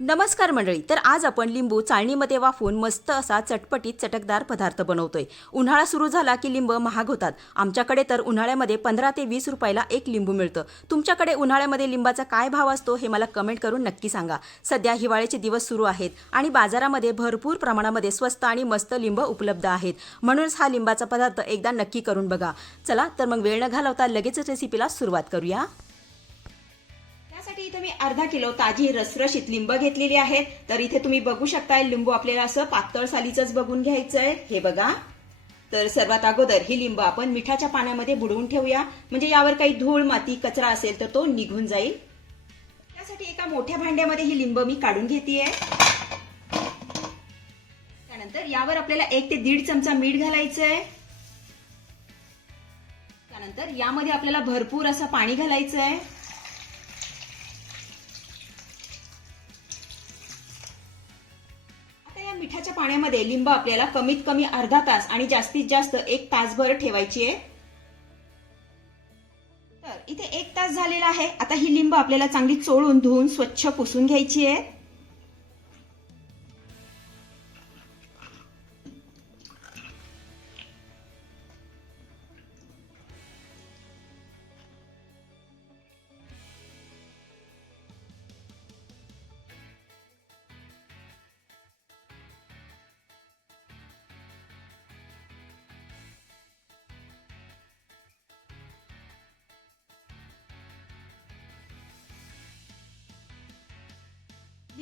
नमस्कार मंडळी तर आज आपण लिंबू चाळणीमध्ये वाफून मस्त असा चटपटीत चटकदार पदार्थ बनवतोय. उन्हाळा सुरू झाला की लिंब महाग होतात. आमच्याकडे तर उन्हाळ्यामध्ये पंधरा ते वीस रुपयाला एक लिंबू मिळतं. तुमच्याकडे उन्हाळ्यामध्ये लिंबाचा काय भाव असतो हे मला कमेंट करून नक्की सांगा. सध्या हिवाळ्याचे दिवस सुरू आहेत आणि बाजारामध्ये भरपूर प्रमाणामध्ये स्वस्त आणि मस्त लिंब उपलब्ध आहेत. म्हणूनच हा लिंबाचा पदार्थ एकदा नक्की करून बघा. चला तर मग वेळ न घालवता लगेचच रेसिपीला सुरुवात करूया. त्यासाठी इथे मी अर्धा किलो ताजी रसरशीत लिंब घेतलेली आहेत तर इथे तुम्ही बघू शकताय लिंबू आपल्याला असं पातळ सालीचंच बघून घ्यायचंय. हे बघा. तर सर्वात अगोदर ही लिंब आपण मिठाच्या पाण्यामध्ये बुडवून ठेवूया. म्हणजे यावर काही धूळ माती कचरा असेल तर तो निघून जाईल. त्यासाठी एका मोठ्या भांड्यामध्ये ही लिंब मी काढून घेतेय. त्यानंतर यावर आपल्याला एक ते दीड चमचा मीठ घालायचंय. त्यानंतर यामध्ये आपल्याला भरपूर असं पाणी घालायचं आहे पाण्यामध्ये लिंब आपल्याला कमीत कमी अर्धा तास आणि जास्तीत जास्त एक तासभर ठेवायची आहे. तर इथे एक तास झालेला आहे. आता ही लिंब आपल्याला चांगली चोळून धुवून स्वच्छ पुसून घ्यायची आहे.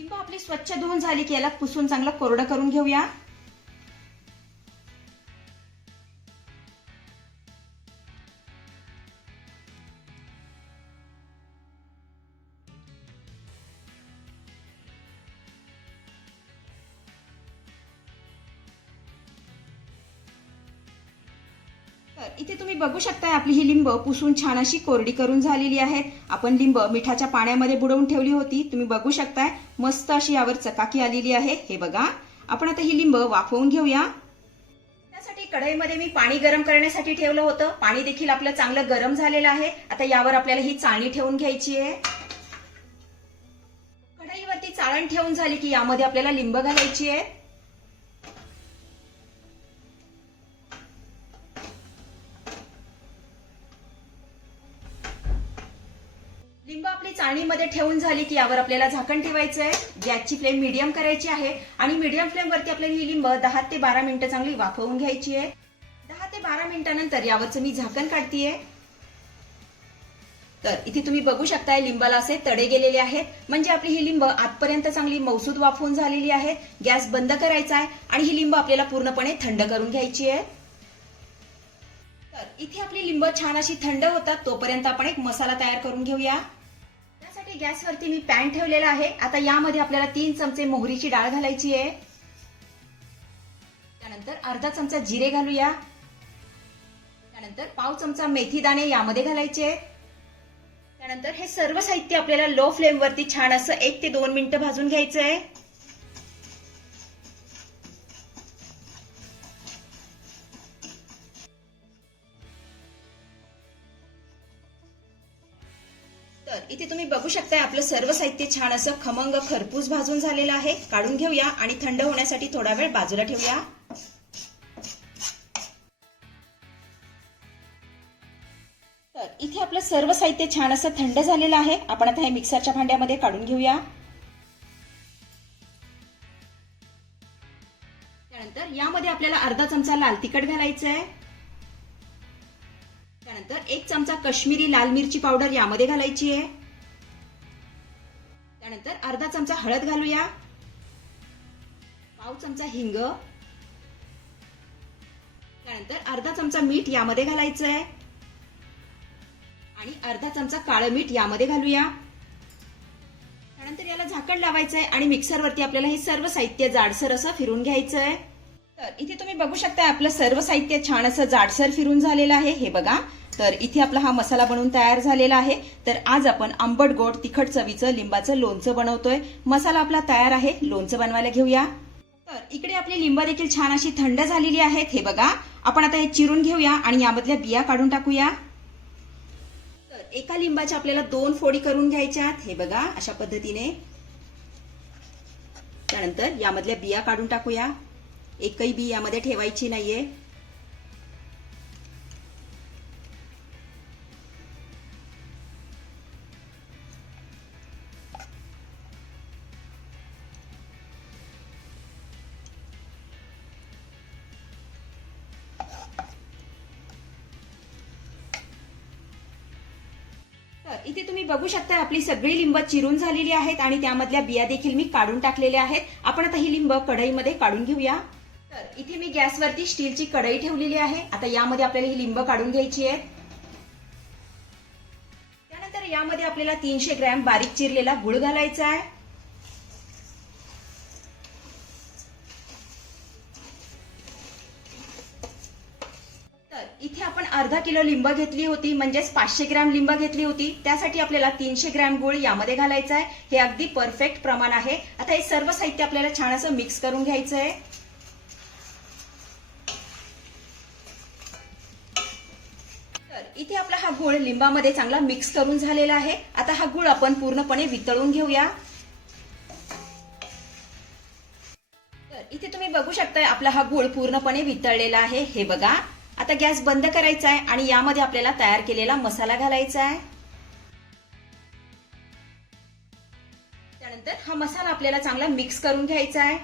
लिंब आपली स्वच्छ धुवून झाली की याला पुसून चांगलं कोरडं करून घेऊया. तर इथे तुम्ही बघू शकताय आपली ही लिंब पुसून छान अशी कोरडी करून झालेली आहेत आपण लिंब मिठाच्या पाण्यामध्ये बुडवून ठेवली होती. तुम्ही बघू शकताय मस्त अशी यावर चकाकी आलेली आहे. हे बघा आपण आता ही लिंब वाफवून घेऊया. त्यासाठी कढईमध्ये मी पाणी गरम करण्यासाठी ठेवलं होतं. पाणी देखील आपलं चांगलं गरम झालेलं आहे. आता यावर आपल्याला ही चाळणी ठेवून घ्यायची आहे. कढईवरती चाळण ठेवून झाली की यामध्ये आपल्याला लिंब घालायची आहे. चाळणीमध्ये ठेवून झाली की यावर आपल्याला झाकण ठेवायचं आहे गॅसची फ्लेम मीडियम करायची आहे आणि मीडियम फ्लेम वरती आपल्याला ही लिंब दहा ते बारा मिनिटं चांगली वाफवून घ्यायची आहे. दहा ते बारा मिनिटानंतर यावरचं मी झाकण काढतीये. तर इथे तुम्ही बघू शकताय लिंबाला असे तडे गेलेले आहेत. म्हणजे आपली ही लिंब आतपर्यंत चांगली मौसूद वाफवून झालेली आहे. गॅस बंद करायचा आहे आणि ही लिंब आपल्याला पूर्णपणे थंड करून घ्यायची आहे. तर इथे आपली लिंब छान अशी थंड होतात तोपर्यंत आपण एक मसाला तयार करून घेऊया. करण्यासाठी गॅसवरती मी पॅन ठेवलेला आहे. आता यामध्ये आपल्याला तीन चमचे मोहरीची डाळ घालायची आहे. त्यानंतर अर्धा चमचा जिरे घालूया. त्यानंतर पाव चमचा मेथी दाणे यामध्ये घालायचे त्यानंतर हे सर्व साहित्य आपल्याला लो फ्लेमवरती छान असं एक ते दोन मिनिटं भाजून घ्यायचं आहे. बघू शकताय आपलं सर्व साहित्य छान असं खमंग खरपूस भाजून झालेलं आहे. काढून घेऊया आणि थंड होण्यासाठी थोडा वेळ बाजूला ठेवूया. तर इथे आपलं सर्व साहित्य छान असं थंड झालेलं आहे. आपण आता हे मिक्सरच्या भांड्यामध्ये काढून घेऊया. त्यानंतर यामध्ये आपल्याला अर्धा चमचा लाल तिखट घालायचं आहे त्यानंतर एक चमचा कश्मीरी लाल मिरची पावडर यामध्ये घालायची आहे. त्यानंतर अर्धा चमचा हळद घालूया. पाव चमचा हिंग. त्यानंतर अर्धा चमचा मीठ यामध्ये घालायचं आहे आणि अर्धा चमचा काळं मीठ यामध्ये घालूया. त्यानंतर याला झाकण लावायचं आहे आणि मिक्सरवरती आपल्याला हे सर्व साहित्य जाडसर असं फिरून घ्यायचं आहे तर इथे तुम्ही बघू शकता आपलं सर्व साहित्य छान असं जाडसर फिरून झालेलं आहे. हे बघा. तर इथे आपला हा मसाला बनवून तयार झालेला आहे. तर आज आपण आंबट गोड तिखट चवीचं लिंबाचं लोणचं बनवतोय. मसाला आपला तयार आहे. लोणचं बनवायला घेऊया. तर इकडे आपली लिंब देखील छान अशी थंड झालेली आहेत. हे बघा. आपण आता हे चिरून घेऊया आणि यामधल्या बिया काढून टाकूया. तर एका लिंबाच्या आपल्याला दोन फोडी करून घ्यायच्यात. हे बघा अशा पद्धतीने. त्यानंतर यामधल्या बिया काढून टाकूया. एकही बी यामध्ये ठेवायची नाहीये. इथे तुम्ही बघू शकता आपली सगळी लिंब चिरून झालेली आहेत आणि त्यामधल्या बिया देखील मी काढून टाकलेल्या आहेत. आपण आता ही लिंब कढईमध्ये काढून घेऊया. तर इथे मी गॅसवरती स्टीलची कढई ठेवलेली आहे. आता यामध्ये आपल्याला ही लिंब काढून घ्यायची आहे त्यानंतर यामध्ये आपल्याला तीनशे ग्रॅम बारीक चिरलेला गुळ घालायचा आहे. इथे आपण अर्धा किलो लिंब घेतली होती म्हणजेच पाचशे ग्रॅम लिंब घेतली होती. त्यासाठी आपल्याला तीनशे ग्रॅम गुळ यामध्ये घालायचं आहे. हे अगदी परफेक्ट प्रमाण आहे. आता हे सर्व साहित्य आपल्याला छान असं मिक्स करून घ्यायचं आहे. तर इथे आपला हा गुळ लिंबामध्ये चांगला मिक्स करून झालेला आहे. आता हा गुळ आपण पूर्णपणे वितळून घेऊया. तर इथे तुम्ही बघू शकताय आपला हा गुळ पूर्णपणे वितळलेला आहे. हे बघा. आता गॅस बंद करायचा आहे आणि यामध्ये आपल्याला तयार केलेला मसाला घालायचा आहे. त्यानंतर हा मसाला आपल्याला चांगला मिक्स करून घ्यायचा आहे.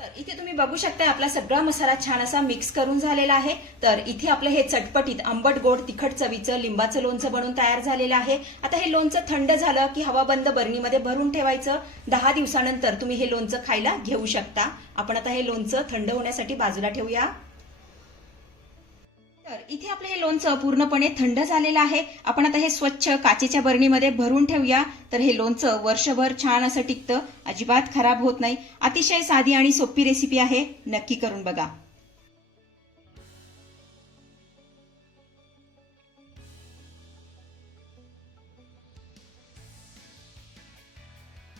तर इथे तुम्ही बघू शकता आपला सगळा मसाला छान असा मिक्स करून झालेला आहे. तर इथे आपलं हे चटपटीत आंबट गोड तिखट चवीचं लिंबाचं लोणचं बनवून तयार झालेलं आहे. आता हे लोणचं थंड झालं की हवाबंद बरणीमध्ये भरून ठेवायचं. दहा दिवसानंतर तुम्ही हे लोणचं खायला घेऊ शकता. आपण आता हे लोणचं थंड होण्यासाठी बाजूला ठेवूया. तर इथे आपलं हे लोणचं पूर्णपणे थंड झालेलं आहे. आपण आता हे स्वच्छ काचेच्या बरणीमध्ये भरून ठेवूया. तर हे लोणचं वर्षभर छान असं टिकतं. अजिबात खराब होत नाही. अतिशय साधी आणि सोपी रेसिपी आहे. नक्की करून बघा.